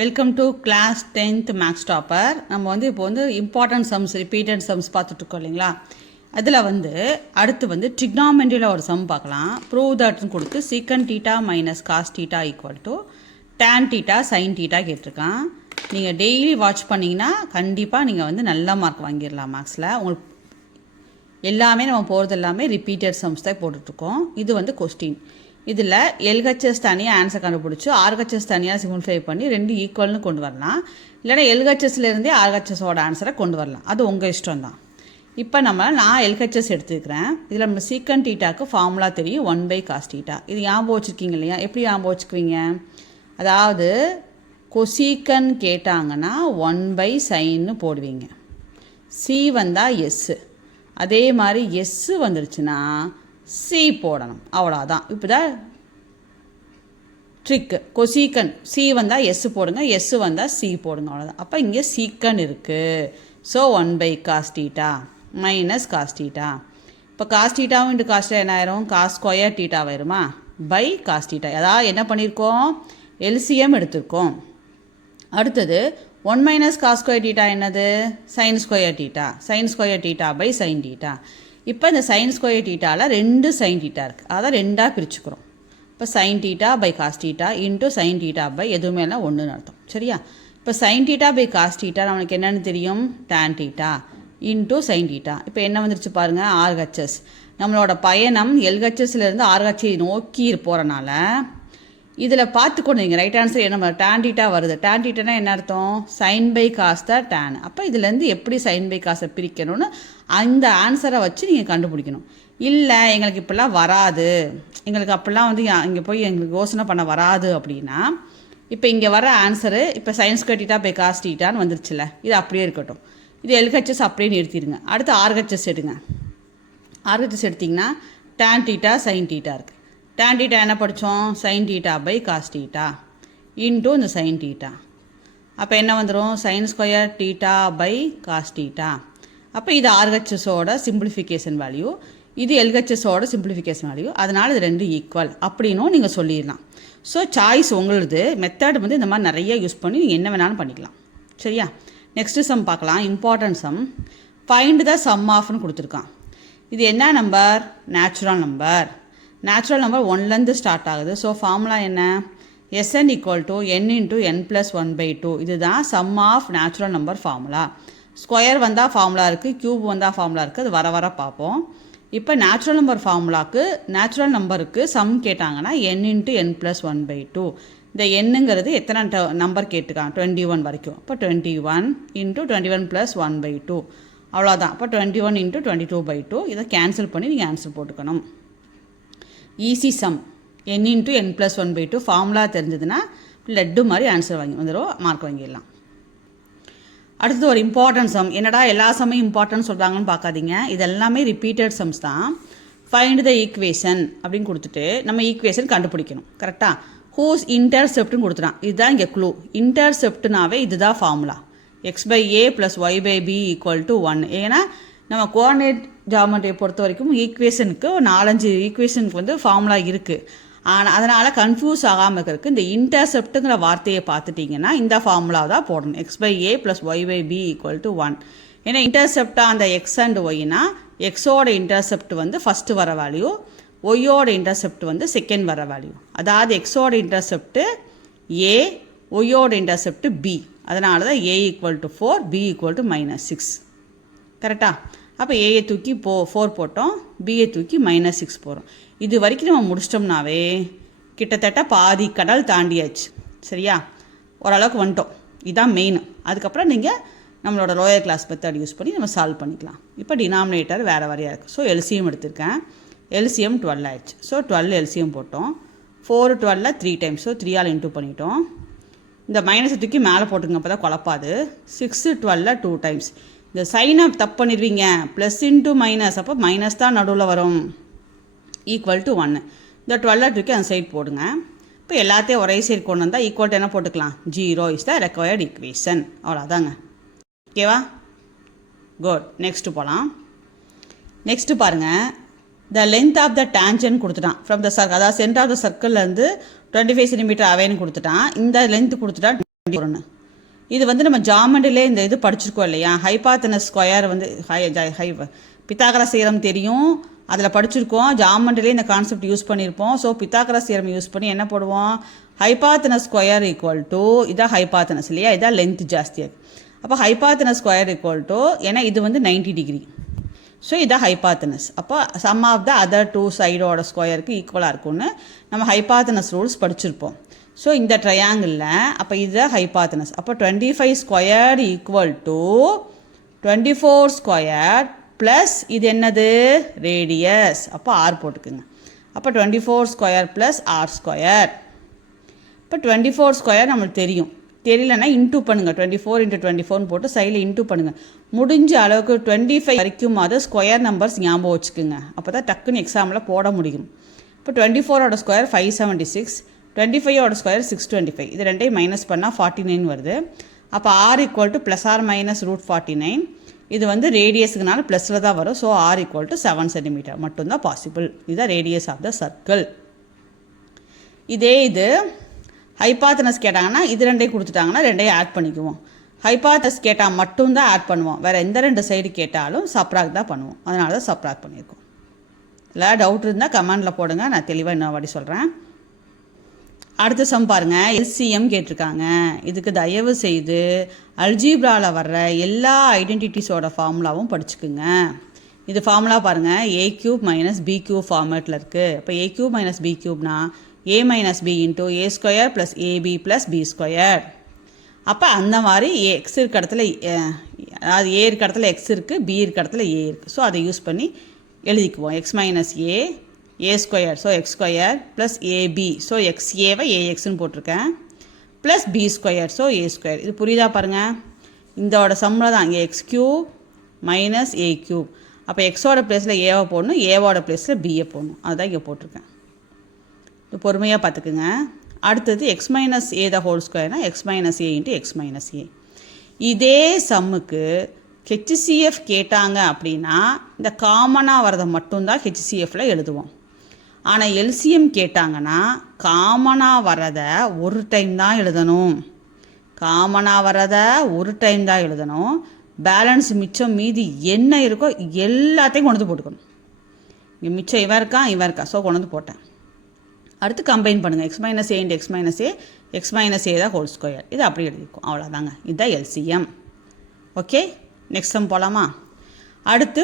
Welcome to class 10th maths topper. நம்ம இப்போ important sums repeated sums பார்த்துட்ருக்கோம் இல்லைங்களா. அதில் அடுத்து ட்ரிக்னாமெண்ட்ரியில் ஒரு சம் பார்க்கலாம். ப்ரூவ் தட்னு கொடுத்து secant theta minus cos theta equal to tan theta sine theta கேட்டிருக்கான். நீங்கள் டெய்லி வாட்ச் பண்ணிங்கன்னா கண்டிப்பாக நீங்கள் நல்ல மார்க் வாங்கிடலாம் மேக்ஸில். உங்களுக்கு எல்லாமே நம்ம போகிறது எல்லாமே ரிப்பீட்டட் சம்ஸ் தான் போட்டுட்ருக்கோம். இது கொஸ்டின். இதில் எல்ஹெச்எஸ் தனியாக ஆன்சர் கண்டுபிடிச்சி ஆர்ஹெச்எஸ் தனியாக சிம்பிளிஃபை பண்ணி ரெண்டு ஈக்குவல்னு கொண்டு வரலாம். இல்லைனா எல்ஹெச்எஸ்லேருந்தே ஆர்ஹெச்எஸோட ஆன்சரை கொண்டு வரலாம். அது உங்கள் இஷ்டம் தான். இப்போ நான் எல்ஹெச்எஸ் எடுத்துக்கிறேன். இதில் நம்ம சீக்கன் டீட்டாக்கு ஃபார்முலா தெரியும் 1/cos டீட்டா. இது ஞாபகம் வச்சுருக்கீங்க இல்லையா? எப்படி ஞாபகம் வச்சுக்குவீங்க? அதாவது கொசீக்கன் கேட்டாங்கன்னா 1/sin போடுவீங்க. சி வந்தால் எஸ்ஸு, அதே மாதிரி எஸ்ஸு வந்துடுச்சுன்னா சி போடணும். அவ்வளோதான். இப்போ தான் ட்ரிக்கு. கொசீக்கன் சி வந்தால் எஸ்ஸு போடுங்க, எஸ்ஸு வந்தால் சி போடுங்க, அவ்வளோதான். அப்போ இங்கே சீக்கன் இருக்குது. So 1/cos theta minus cos theta. இப்போ காஸ் டீட்டாவும் இன்ட்டு காஸ் டீட்டா என்ன ஆயிரும்? காஸ் ஸ்கொயர் டீட்டா ஆயிருமா பை காஸ் டீட்டா. அதாவது என்ன பண்ணியிருக்கோம்? எல்சிஎம் எடுத்திருக்கோம். அடுத்தது 1 - cos ஸ்கொயர் டீட்டா என்னது? Sine square theta. Sine square theta by sine theta. இப்போ இந்த சைன் ஸ்கொயர் டீட்டாவில் ரெண்டு சைன் டீட்டா இருக்குது. அதை ரெண்டாக பிரிச்சுக்கிறோம். இப்போ sine theta by cos theta into sine theta by எதுவுமே எல்லாம் ஒன்றுன்னு அர்த்தம். சரியா? இப்போ sine theta by cos theta நம்மளுக்கு என்னென்னு தெரியும்? Tan theta into sine theta. இப்போ என்ன வந்துருச்சு பாருங்கள்? ஆர்ஹெச்எஸ். நம்மளோட பயணம் எல்ஹெச்எஸ்லேருந்து ஆர்ஹெச்ஐ நோக்கி போகிறனால இதில் பார்த்துக்கொண்டு நீங்கள் ரைட் ஆன்சர் என்ன டேன் டீட்டா வருது. டேன் டீட்டானா என்ன அர்த்தம்? சைன் பை காஸ் தான் டேன். அப்போ இதுலேருந்து எப்படி சைன் பை காசை பிரிக்கணும்னு அந்த ஆன்சரை வச்சு நீங்கள் கண்டுபிடிக்கணும். இல்லை எங்களுக்கு இப்படிலாம் வராது, எங்களுக்கு அப்படிலாம் இங்கே போய் எங்களுக்கு யோசனை பண்ண வராது அப்படின்னா இப்போ இங்கே வர ஆன்சரு இப்போ sine square theta by cos டீட்டான்னு வந்துருச்சுல்ல, இது அப்படியே இருக்கட்டும். இது எல்ஹெச்எஸ் அப்படியே நிறுத்திடுங்க. அடுத்து ஆர்ஹெச்எஸ் எடுங்க. ஆர்ஹெச்எஸ் எடுத்திங்கன்னா டேன் டீட்டா சைன் டீட்டா இருக்குது. டேன் டீட்டா என்ன படித்தோம்? Sine theta by cos theta into இந்த சைன் டீட்டா. அப்போ என்ன வந்துடும்? Sine square theta by cos theta. அப்போ இது ஆர்ஹெச்எஸோட சிம்பிளிஃபிகேஷன் வேல்யூ, இது எல்ஹெச்எஸோட சிம்பிளிஃபிகேஷன் வேல்யூ. அதனால் இது ரெண்டு ஈக்குவல் அப்படின்னும் நீங்கள் சொல்லிடலாம். ஸோ சாய்ஸ் உங்களுது. மெத்தட் இந்த மாதிரி நிறைய யூஸ் பண்ணி நீங்கள் என்ன வேணாலும் பண்ணிக்கலாம். சரியா? நெக்ஸ்ட்டு சம் பார்க்கலாம். Important sum. Find the sum ஆஃப்னு கொடுத்துருக்கான். இது என்ன number? Natural number. Natural number 1லேருந்து ஸ்டார்ட் ஆகுது. ஸோ ஃபார்முலா என்ன? Sn = n × n+1/2. இதுதான் sum of natural number formula. Square வந்தால் ஃபார்முலா இருக்குது, க்யூப் வந்தால் ஃபார்முலா இருக்குது. அது வர பார்ப்போம். இப்போ நேச்சுரல் நம்பர் ஃபார்முலாவுக்கு நேச்சுரல் நம்பருக்கு சம் கேட்டாங்கன்னா n × n+1/2. இந்த என்னங்கிறது எத்தனை நம்பர் கேட்டுக்கான்? 21 வரைக்கும். இப்போ 21 × 21 + 1/2 அவ்வளோதான். அப்போ 21 × 22/2. இதை கேன்சல் பண்ணி நீங்கள் ஆன்சர் போட்டுக்கணும். Easy some. n × n+1/2 formula தெரிஞ்சதுன்னா லட்டு மாதிரி ஆன்சர் வந்துடும், மார்க் வாங்கிடலாம். அடுத்தது ஒரு இம்பார்ட்டன்ட் சம். என்னடா எல்லா சம்மையும் இம்பார்ட்டன்ட் சொல்கிறாங்கன்னு பார்க்காதீங்க. இது எல்லாமே ரிப்பீட்டட் சம்ஸ் தான். ஃபைண்ட் த ஈக்குவேஷன் அப்படின்னு கொடுத்துட்டு நம்ம ஈக்குவேஷன் கண்டுபிடிக்கணும். கரெக்டாக? ஹூஸ் இன்டர்செப்ட்னு கொடுத்துட்டான். இதுதான் இங்கே க்ளூ. இன்டர்செப்ட்னாவே இதுதான் ஃபார்முலா. x/a + y/b = 1. ஏன்னா நம்ம கோஆர்டினேட் ஜாமெட்ரியை பொறுத்த வரைக்கும் ஈக்குவேஷனுக்கு 4-5 ஈக்குவேஷனுக்கு ஃபார்முலா இருக்குது. ஆனால் அதனால் கன்ஃபியூஸ் ஆகாமல் இருக்கிறதுக்கு இந்த இன்டர்செப்ட்டுங்கிற வார்த்தையை பார்த்துட்டிங்கன்னா இந்த ஃபார்முலா தான் போடணும். x/a + y/b = 1. ஏன்னா இன்டர்செப்டாக அந்த x அண்ட் ஒய்னா எக்ஸோட இன்டர்செப்ட் ஃபஸ்ட்டு வர வேல்யூ, ஒய்யோட இன்டர்செப்ட் செகண்ட் வர வேல்யூ. அதாவது எக்ஸோட இன்டர்செப்ட் a, ஒய்யோட இன்டர்செப்ட் b. அதனால தான் a = 4, b = -6. கரெக்டாக? அப்போ ஏயை தூக்கி 4 போட்டோம், பியை தூக்கி -6 போகிறோம். இது வரைக்கும் நம்ம முடிச்சிட்டோம்னாவே கிட்டத்தட்ட பாதி கடல் தாண்டியாச்சு. சரியா? ஓரளவுக்கு வந்துட்டோம். இதுதான் மெயின். அதுக்கப்புறம் நீங்கள் நம்மளோட லோயர் கிளாஸ் மெத்தட் யூஸ் பண்ணி நம்ம சால்வ் பண்ணிக்கலாம். இப்போ டினாமினேட்டர் வேறு வரையாக இருக்குது. ஸோ எல்சிஎம் எடுத்திருக்கேன். எல்சிஎம் 12 ஆயிடுச்சு. ஸோ 12 எல்சிஎம் போட்டோம். 4 12 3 டைம்ஸ். ஸோ 3ஆல் இன்டூ பண்ணிட்டோம். இந்த மைனஸை தூக்கி மேலே போட்டுங்க, அப்போ தான் குழப்பாது. 6 12 2 டைம்ஸ். இந்த சைனை தப்பு பண்ணிடுவீங்க. ப்ளஸ் இன்ட்டு மைனஸ், அப்போ மைனஸ் தான் நடுவில் வரும். = 1. இந்த 12 தூக்கி அந்த சைட் போடுங்க. இப்போ எல்லாத்தையும் ஒரே சைடு கொண்டு வந்தால் ஈக்குவல் என்ன போட்டுக்கலாம்? 0 இஸ் த ரெக்வயர்ட் ஈக்குவேஷன். அவ்வளோதாங்க. ஓகேவா? குட். நெக்ஸ்ட்டு போகலாம். நெக்ஸ்ட்டு பாருங்கள். த லென்த் ஆஃப் த டேஞ்சன் கொடுத்துட்டான். ஃப்ரம் த சர்க்கிள், அதாவது சென்டர் ஆஃப் த சர்க்கிள்லேருந்து 25 cm அவேன்னு கொடுத்துட்டான். இந்த லென்த் கொடுத்துட்டான் 1 இது வந்து நம்ம ஜாமெண்ட்ரிலே இந்த இது படிச்சிருக்கோம் இல்லையா, ஹைபாத்தனஸ் ஸ்கொயர் வந்து பித்தாகரஸ் தியரம் தெரியும், அதில் படிச்சிருக்கோம். ஜாமெண்ட்ரிலே இந்த கான்செப்ட் யூஸ் பண்ணியிருப்போம். ஸோ பித்தாகரஸ் தியரம் யூஸ் பண்ணி என்ன போடுவோம், ஹைபாத்தனஸ் ஸ்கொயர் ஈக்குவல் டு இதான் ஹைபாத்தனஸ் இல்லையா, இதான் லென்த் ஜாஸ்தியாக. அப்போ ஹைபாத்தனஸ் ஸ்கொயர் ஈக்குவல் டு, ஏன்னா இது வந்து 90 டிகிரி, ஸோ இதான் ஹைபாத்தனஸ். அப்போ சம் ஆஃப் த அதர் 2 சைடோட ஸ்கொயருக்கு ஈக்குவலாக இருக்கும்னு நம்ம ஹைபாத்தனஸ் ரூல்ஸ் படிச்சிருப்போம். ஸோ இந்த ட்ரையாங்கிளில் அப்போ இதுதான் ஹைபாத்தனஸ். அப்போ 25 square equal to 24 square plus இது என்னது ரேடியஸ், அப்போ ஆர் போட்டுக்குங்க. அப்போ 24 ஸ்கொயர் ப்ளஸ் ஆர் ஸ்கொயர். இப்போ 24 ஸ்கொயர் நம்மளுக்கு தெரியும், தெரியலன்னா இன்டூ பண்ணுங்கள். 24 × 24 போட்டு சைடில் இன்டூ பண்ணுங்கள். முடிஞ்ச அளவுக்கு 25 வரைக்கும் அது ஸ்கொயர் நம்பர்ஸ் ஞாபகம் வச்சுக்கோங்க, அப்போ தான் டக்குன்னு எக்ஸாமில் போட முடியும். இப்போ 24ஓட ஸ்கொயர் 576, 25ஓட ஸ்கொயர் 625, இது ரெண்டையும் மைனஸ் பண்ணால் 49 வருது. அப்போ r equal to plus or minus √49, இது வந்து ரேடியஸுக்குனால ப்ளஸில் தான் வரும். So r equal to 7 centimetre மட்டும்தான் பாசிபிள். இதுதான் ரேடியஸ் ஆஃப் த சர்க்கிள். இதே இது ஹைபாத்தனஸ் கேட்டாங்கன்னா இது ரெண்டையும் கொடுத்துட்டாங்கன்னா ரெண்டையும் ஆட் பண்ணிக்குவோம். ஹைபாத்தனஸ் கேட்டால் மட்டும்தான் ஆட் பண்ணுவோம், வேறு எந்த 2 சைடு கேட்டாலும் சப்ராக்ட் தான் பண்ணுவோம். அதனால தான் சப்ராக்ட் பண்ணியிருக்கோம். இல்லை டவுட் இருந்தால் கமெண்டில் போடுங்க, நான் தெளிவாக இன்னொரு வாட்டி சொல்கிறேன். அடுத்த சம் பாருங்கள், எல்சிஎம் கேட்டிருக்காங்க. இதுக்கு தயவு செய்து அல்ஜீப்ராவில் வர்ற எல்லா ஐடென்டிட்டிஸோட ஃபார்முலாவும் படிச்சுக்குங்க. இது ஃபார்முலா பாருங்கள், a³ - b³ ஃபார்மேட்டில் இருக்குது. இப்போ a³ - b³ a - b × a² + ab + b². அப்போ அந்த மாதிரி எக்ஸ் இருக்க இடத்துல அதாவது ஏ இருக்க இடத்துல எக்ஸ் இருக்குது, பி இருக்க இடத்துல ஏ இருக்குது. ஸோ அதை யூஸ் பண்ணி எழுதிக்குவோம். x - a² so x² plus ab so xaவை axன்னு போட்டிருக்கேன், ப்ளஸ் b² ஸோ a². இது புரியுதா பாருங்கள், இதோட சம்மில் தான் இங்கே x³ - a³. அப்போ எக்ஸோட பிளேஸில் ஏவை போடணும், ஏவோட பிளேஸில் பியை போடணும், அதுதான் இங்கே போட்டிருக்கேன். இது பொறுமையாக பார்த்துக்குங்க. அடுத்தது x - a² x - a × x - a. இதே சம்முக்கு ஹெச்சிசிஎஃப் கேட்டாங்க அப்படின்னா இந்த காமனாக வரதை மட்டும்தான் ஹெச்சிசிஎஃப்பில் எழுதுவோம். ஆனால் எல்சிஎம் கேட்டாங்கன்னா காமனாக வரதை ஒரு டைம் தான் எழுதணும், காமனாக வரதை ஒரு டைம் தான் எழுதணும். பேலன்ஸ் மிச்சம் மீதி என்ன இருக்கோ எல்லாத்தையும் கொண்டு வந்து போட்டுக்கணும். இங்கே மிச்சம் இவன் இருக்கா, ஸோ கொண்டு வந்து போட்டேன். அடுத்து கம்பைன் பண்ணுங்கள், x - a × x - a, x - a தான் ஹோல் ஸ்கொயர். இது அப்படி எழுதிக்கும், அவ்வளோதாங்க. இதுதான் எல்சிஎம். ஓகே, நெக்ஸ்ட் சம் போகலாமா? அடுத்து